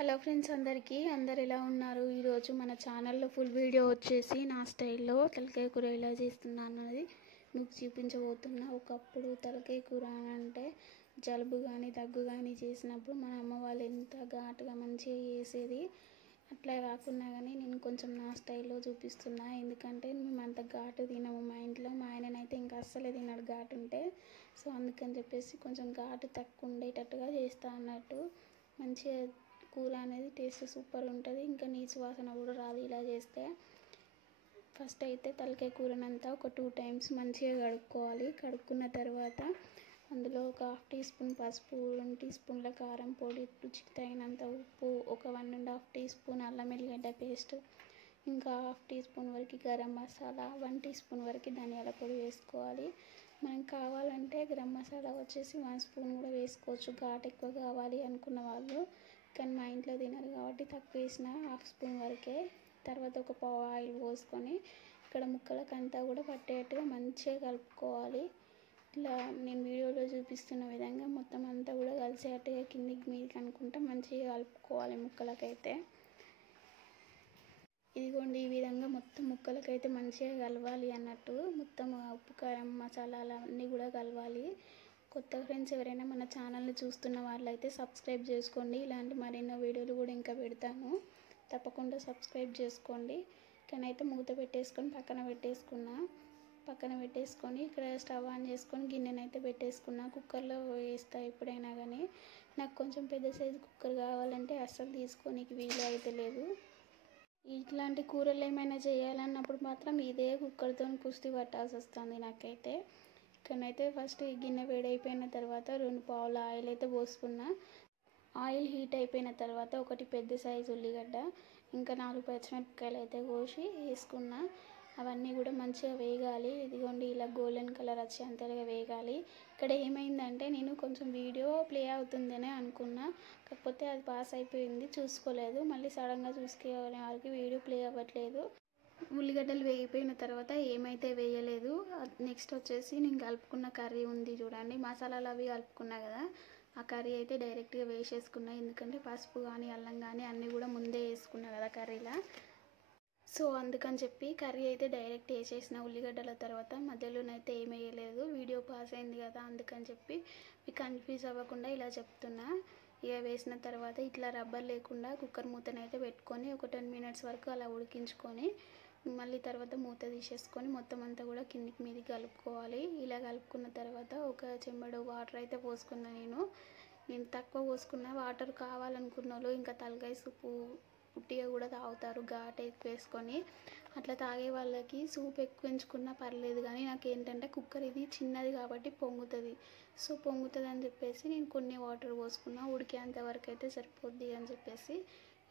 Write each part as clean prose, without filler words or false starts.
Hello friends, అందరు ఎలా ఉన్నారు? ఈరోజు మన ఛానల్లో ఫుల్ వీడియో వచ్చేసి నా స్టైల్లో తలకాయ కూర ఎలా చేస్తున్నాను అన్నది మీకు చూపించబోతున్నా. ఒకప్పుడు తలకాయ కూర అంటే జలుబు కానీ దగ్గు కానీ చేసినప్పుడు మన అమ్మ వాళ్ళు ఎంత ఘాటుగా మంచిగా చేసేది. అట్లా కాకుండా కానీ నేను కొంచెం నా స్టైల్లో చూపిస్తున్నా. ఎందుకంటే మేము అంత ఘాటు తినము మా ఇంట్లో. మా ఆయననైతే ఇంకా అస్సలే తినడు ఘాటు ఉంటే. సో అందుకని చెప్పేసి కొంచెం ఘాటు తక్కువ ఉండేటట్టుగా చేస్తా అన్నట్టు. మంచిగా కూర అనేది టేస్ట్ సూపర్ ఉంటుంది. ఇంకా నీచు వాసన కూడా రాదు ఇలా చేస్తే. ఫస్ట్ అయితే తలకాయ కూరనంతా ఒక 2 times మంచిగా కడుక్కోవాలి. కడుక్కున్న తర్వాత అందులో ఒక 1/2 teaspoon పసుపు, 2 teaspoonల కారం పొడి, రుచికి తగినంత ఉప్పు, ఒక 1.5 teaspoon అల్లం ఎల్లిగడ్డ పేస్ట్, ఇంకా 1/2 teaspoon వరకు గరం మసాలా, 1 teaspoon వరకు ధనియాల పొడి వేసుకోవాలి. మనం కావాలంటే గరం మసాలా వచ్చేసి 1 spoon కూడా వేసుకోవచ్చు, ఘాటు ఎక్కువ కావాలి అనుకున్న వాళ్ళు. కానీ మా ఇంట్లో తినరు కాబట్టి తక్కువ వేసిన 1/2 spoon వరకే. తర్వాత ఒక పావు ఆయిల్ పోసుకొని ఇక్కడ ముక్కలకంతా కూడా పట్టేట్టుగా మంచిగా కలుపుకోవాలి. ఇట్లా నేను వీడియోలో చూపిస్తున్న విధంగా మొత్తం అంతా కూడా కలిసేట్టుగా కిందికి మీదకి అనుకుంటా మంచిగా కలుపుకోవాలి ముక్కలకైతే. ఇదిగోండి, ఈ విధంగా మొత్తం ముక్కలకైతే మంచిగా కలవాలి అన్నట్టు. మొత్తం ఉప్పు కారం మసాలాలు అన్నీ కూడా కలవాలి. కొత్త ఫ్రెండ్స్ ఎవరైనా మన ఛానల్ని చూస్తున్న వాళ్ళైతే సబ్స్క్రైబ్ చేసుకోండి. ఇలాంటి మరెన్నో వీడియోలు కూడా ఇంకా పెడతాను, తప్పకుండా సబ్స్క్రైబ్ చేసుకోండి. ఇక్కడైతే మూత పెట్టేసుకొని పక్కన పెట్టేసుకొని ఇక్కడ స్టవ్ ఆన్ చేసుకొని గిన్నెనైతే పెట్టేసుకున్నా. కుక్కర్లో వేస్తా ఎప్పుడైనా కానీ. నాకు కొంచెం పెద్ద సైజు కుక్కర్ కావాలంటే అస్సలు తీసుకోనికి వీలు అయితే లేదు. ఇట్లాంటి కూరలు ఏమైనా చేయాలన్నప్పుడు మాత్రం ఇదే కుక్కర్తో కుస్తీ పట్టాల్సి వస్తుంది నాకైతే. ఇక్కడైతే ఫస్ట్ ఈ గిన్నె వేడైపోయిన తర్వాత 2 పావుల ఆయిల్ అయితే పోసుకున్నా. ఆయిల్ హీట్ అయిపోయిన తర్వాత ఒకటి పెద్ద సైజు ఉల్లిగడ్డ, ఇంకా 4 పచ్చిమిరపకాయలు అయితే కోసి వేసుకున్నా. అవన్నీ కూడా మంచిగా వేగాలి. ఇదిగోండి, ఇలా గోల్డెన్ కలర్ వచ్చేంతగా వేగాలి. ఇక్కడ ఏమైందంటే నేను కొంచెం వీడియో ప్లే అవుతుందనే అనుకున్నా, కాకపోతే అది పాస్ అయిపోయింది, చూసుకోలేదు. మళ్ళీ సడన్గా చూసుకునే వరకు వీడియో ప్లే అవ్వట్లేదు. ఉల్లిగడ్డలు వేగిపోయిన తర్వాత ఏమైతే వేయలేదు. నెక్స్ట్ వచ్చేసి నేను కలుపుకున్న కర్రీ ఉంది చూడండి, మసాలాలు అవి కలుపుకున్నా కదా, ఆ కర్రీ అయితే డైరెక్ట్గా వేసేసుకున్నా. ఎందుకంటే పసుపు కానీ అల్లం కానీ అన్నీ కూడా ముందే వేసుకున్నా కదా కర్రీలా. సో అందుకని చెప్పి కర్రీ అయితే డైరెక్ట్ వేసేసిన ఉల్లిగడ్డల తర్వాత. మధ్యలోనైతే ఏం వేయలేదు, వీడియో పాస్ అయింది కదా, అందుకని చెప్పి మీకు కన్ఫ్యూజ్ అవ్వకుండా ఇలా చెప్తున్నా. ఇక వేసిన తర్వాత ఇట్లా రబ్బర్ లేకుండా కుక్కర్ మూతనైతే పెట్టుకొని ఒక 10 minutes వరకు అలా ఉడికించుకొని మళ్ళీ తర్వాత మూత తీసేసుకొని మొత్తం అంతా కూడా కిందికి మీదకి కలుపుకోవాలి. ఇలా కలుపుకున్న తర్వాత ఒక చెంబడు వాటర్ అయితే పోసుకున్నా. నేను తక్కువ పోసుకున్న. వాటర్ కావాలనుకున్న వాళ్ళు ఇంకా తలకాయ సూపు ఉట్టిగా కూడా తాగుతారు ఘాటు ఎక్కువ వేసుకొని. అట్లా తాగే వాళ్ళకి సూప్ ఎక్కువ ఎంచుకున్నా పర్లేదు, కానీ నాకు ఏంటంటే కుక్కర్ ఇది చిన్నది కాబట్టి పొంగుతుంది. సో పొంగుతుంది అని చెప్పేసి నేను కొన్ని వాటర్ పోసుకున్నా. ఉడికేంత వరకు అయితే సరిపోద్ది అని చెప్పేసి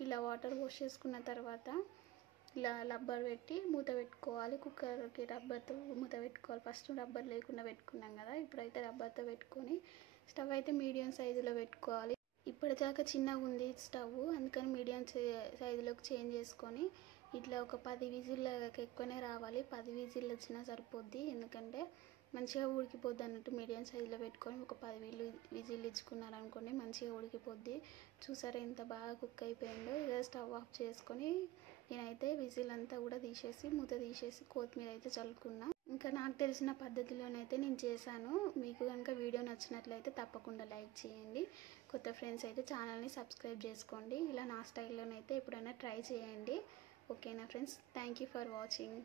ఇలా వాటర్ పోసేసుకున్న తర్వాత ఇలా రబ్బర్ పెట్టి మూత పెట్టుకోవాలి. కుక్కర్కి రబ్బర్తో మూత పెట్టుకోవాలి. ఫస్ట్ రబ్బర్ లేకుండా పెట్టుకున్నాం కదా, ఇప్పుడైతే రబ్బర్తో పెట్టుకొని స్టవ్ అయితే మీడియం సైజులో పెట్టుకోవాలి. ఇప్పటిదాకా చిన్నగా ఉంది స్టవ్, అందుకని మీడియం సైజులోకి చేంజ్ చేసుకొని ఇట్లా ఒక 10 విజిల్కి ఎక్కువనే రావాలి. 10 విజిల్ వచ్చినా సరిపోద్ది, ఎందుకంటే మంచిగా ఉడికిపోద్ది అన్నట్టు. మీడియం సైజులో పెట్టుకొని ఒక 10 విజిల్ ఇచ్చుకున్నారనుకోండి మంచిగా ఉడికిపోద్ది. చూసారా ఎంత బాగా కుక్ అయిపోయిందో. ఇక స్టవ్ ఆఫ్ చేసుకొని నేనైతే విజిల్ అంతా కూడా తీసేసి మూత తీసేసి కొత్తిమీర అయితే చల్లుకున్నా. ఇంకా నాకు తెలిసిన పద్ధతిలోనైతే నేను చేశాను. మీకు కనుక వీడియో నచ్చినట్లయితే తప్పకుండా లైక్ చేయండి. కొత్త ఫ్రెండ్స్ అయితే ఛానల్ని సబ్స్క్రైబ్ చేసుకోండి. ఇలా నా స్టైల్లోనైతే ఎప్పుడైనా ట్రై చేయండి. ఓకేనా friends, thank you for watching.